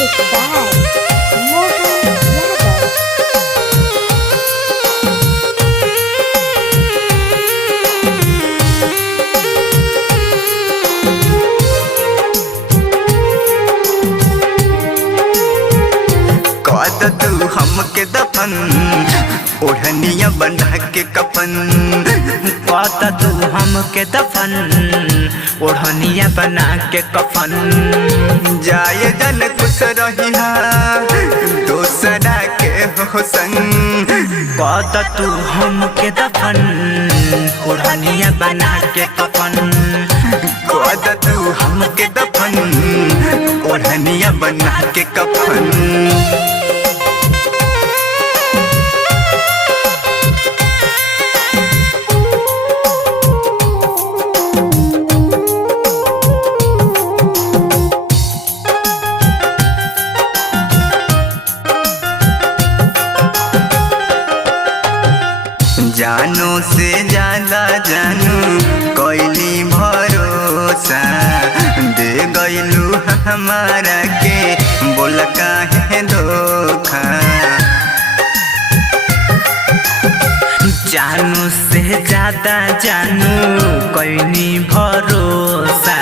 Music by Mohan Yadav. कद तू हमके दफन ओढ़निया बना के कफन। कद तू हमके दफन ओढ़निया बना के कफन। जाए जन खुश रहिया दोसरा के हो संग। कद तू हमके दफन ओढ़निया बना के कफन। कद तू हमके दफन ओढ़निया बना के कफन। जानो से ज्यादा जानू कोइली भरोसा दे गइलू हमारा के बोल काहे धोखा। जानू से ज्यादा जानू कोइनी भरोसा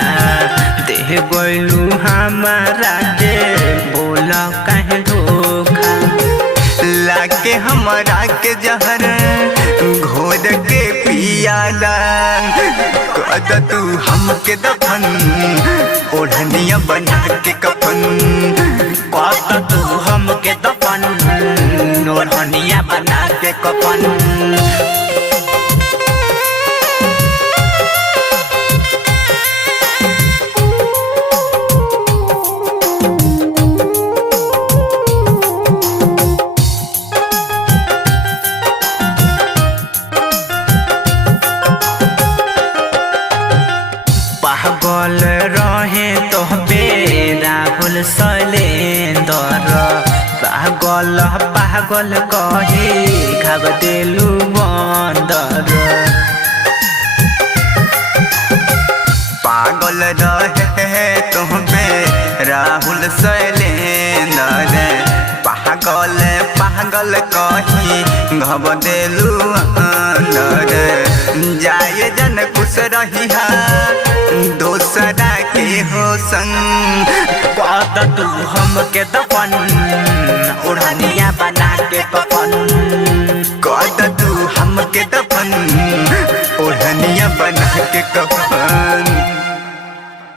दे गइलू हमारा के बोल काहे धोखा। लाके हमारा के जहर घोर के पियाला। कद तू हमके दफन ओढ़निया बना के कफन। कद तू हमके दफन ओढ़निया बना के कफन। पागल रहे तो राहुल शैलेंद्र। पागल पागल कहे घाव देलू बंदर। पागल रहे तुम्हे राहुल शैलेंद्र। पागल पागल कही घब देलू अंदर। जाए जन खुश रहिया दोसरा के हो संग। कद तू हमके दफन ओढ़निया बना के कफन। कद तू हमके दफन ओढ़निया बना के कफन।